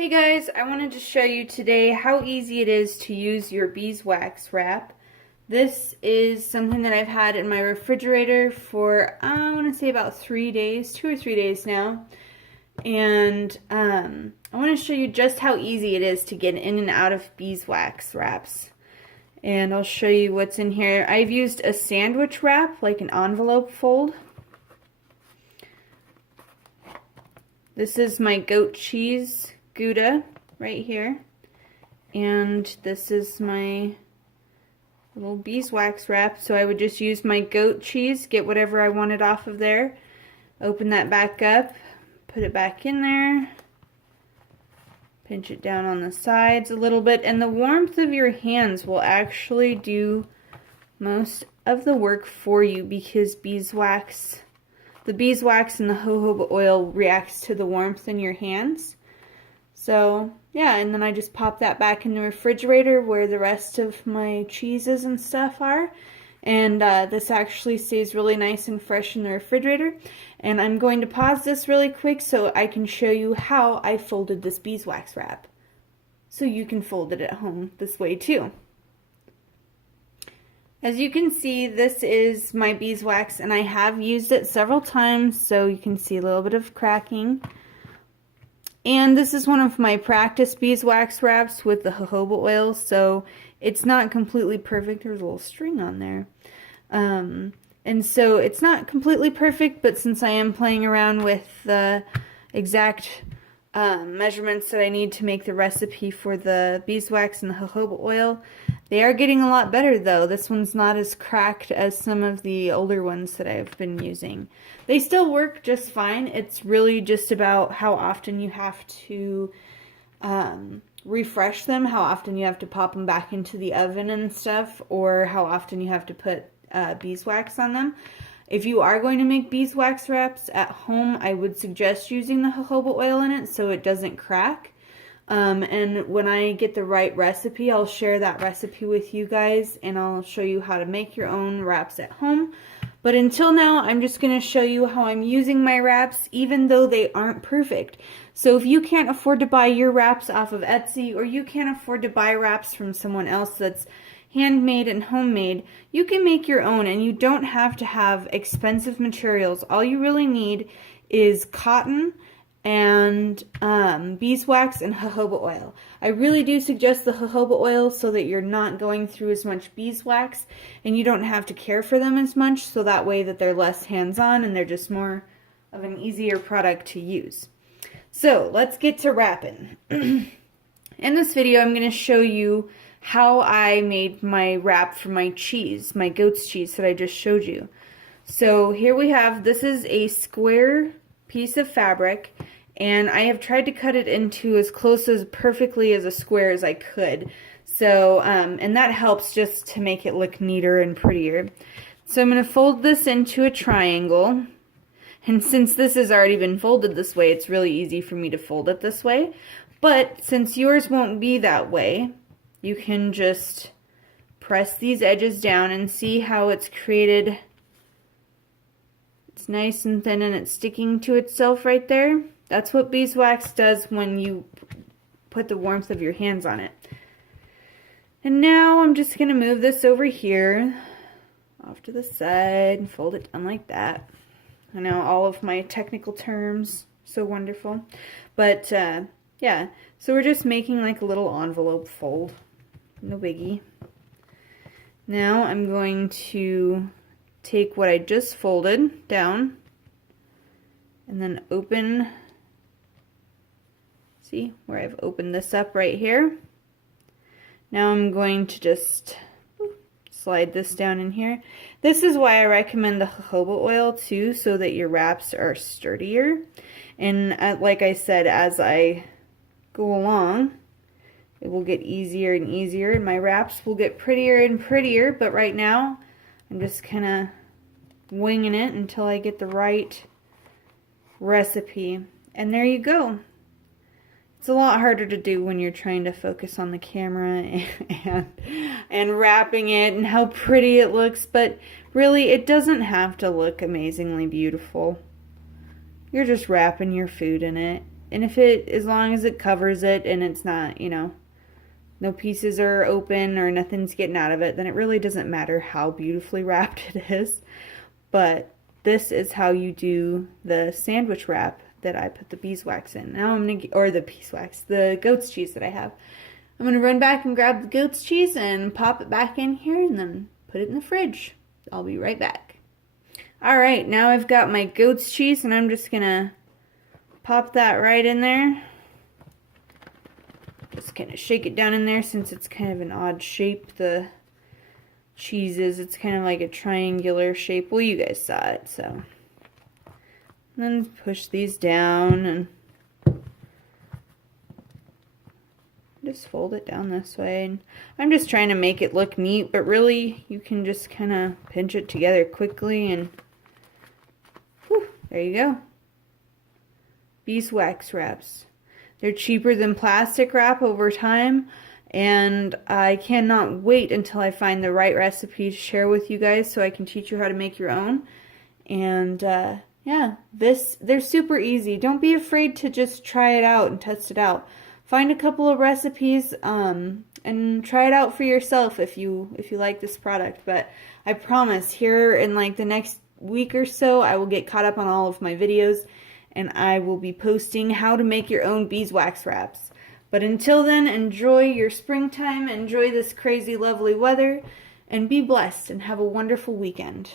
Hey guys, I wanted to show you today how easy it is to use your beeswax wrap. This is something that I've had in my refrigerator for, I want to say about 3 days, 2 or 3 days now. And I want to show you just how easy it is to get in and out of beeswax wraps. And I'll show you what's in here. I've used a sandwich wrap, like an envelope fold. This is my goat cheese Gouda right here, and this is my little beeswax wrap. So I would just use my goat cheese, get whatever I wanted off of there, open that back up, put it back in there, pinch it down on the sides a little bit, and the warmth of your hands will actually do most of the work for you because the beeswax and the jojoba oil reacts to the warmth in your hands. So, yeah, and then I just pop that back in the refrigerator where the rest of my cheeses and stuff are. And this actually stays really nice and fresh in the refrigerator. And I'm going to pause this really quick so I can show you how I folded this beeswax wrap. So you can fold it at home this way too. As you can see, this is my beeswax, and I have used it several times, so you can see a little bit of cracking. And this is one of my practice beeswax wraps with the jojoba oil, so it's not completely perfect. There's a little string on there. And so it's not completely perfect, but since I am playing around with the exact measurements that I need to make the recipe for the beeswax and the jojoba oil, they are getting a lot better though. This one's not as cracked as some of the older ones that I've been using. They still work just fine. It's really just about how often you have to refresh them, how often you have to pop them back into the oven and stuff, or how often you have to put beeswax on them. If you are going to make beeswax wraps at home, I would suggest using the jojoba oil in it so it doesn't crack. And when I get the right recipe, I'll share that recipe with you guys, and I'll show you how to make your own wraps at home. But until now, I'm just going to show you how I'm using my wraps, even though they aren't perfect. So if you can't afford to buy your wraps off of Etsy, or you can't afford to buy wraps from someone else that's handmade and homemade, you can make your own, and you don't have to have expensive materials. All you really need is cotton and beeswax and jojoba oil. I really do suggest the jojoba oil so that you're not going through as much beeswax and you don't have to care for them as much, so that way that they're less hands-on and they're just more of an easier product to use. So let's get to wrapping. In this video I'm going to show you how I made my wrap for my cheese, my goat's cheese that I just showed you. So here we have, this is a square piece of fabric, and I have tried to cut it into as close as perfectly as a square as I could. So, and that helps just to make it look neater and prettier. So I'm going to fold this into a triangle, and since this has already been folded this way, it's really easy for me to fold it this way. But since yours won't be that way, you can just press these edges down and see how it's created. It's nice and thin and it's sticking to itself right there. That's what beeswax does when you put the warmth of your hands on it. And now I'm just going to move this over here off to the side and fold it down like that. I know all of my technical terms, so wonderful. But yeah, so we're just making like a little envelope fold. No biggie. Now I'm going to take what I just folded down and then open, see where I've opened this up right here. Now I'm going to just slide this down in here. This is why I recommend the jojoba oil too, so that your wraps are sturdier. And like I said, as I go along, it will get easier and easier, and my wraps will get prettier and prettier. But right now, I'm just kind of winging it until I get the right recipe. And there you go. It's a lot harder to do when you're trying to focus on the camera and wrapping it and how pretty it looks, but really it doesn't have to look amazingly beautiful. You're just wrapping your food in it, And if it, as long as it covers it and it's not, you know, no pieces are open or nothing's getting out of it, then it really doesn't matter how beautifully wrapped it is. But this is how you do the sandwich wrap that I put the beeswax in. Now I'm gonna, or the beeswax, the goat's cheese that I have. I'm gonna run back and grab the goat's cheese and pop it back in here and then put it in the fridge. I'll be right back. Alright, now I've got my goat's cheese and I'm just gonna pop that right in there. Just kind of shake it down in there since it's kind of an odd shape. The cheese is, it's kind of like a triangular shape. Well, you guys saw it, so. And then push these down and just fold it down this way. And I'm just trying to make it look neat, but really you can just kind of pinch it together quickly and whew, there you go. Beeswax wraps. They're cheaper than plastic wrap over time, and I cannot wait until I find the right recipe to share with you guys so I can teach you how to make your own. And yeah, they're super easy. Don't be afraid to just try it out and test it out. Find a couple of recipes and try it out for yourself if you like this product. But I promise, here in like the next week or so, I will get caught up on all of my videos and I will be posting how to make your own beeswax wraps. But until then, enjoy your springtime, enjoy this crazy lovely weather, and be blessed and have a wonderful weekend.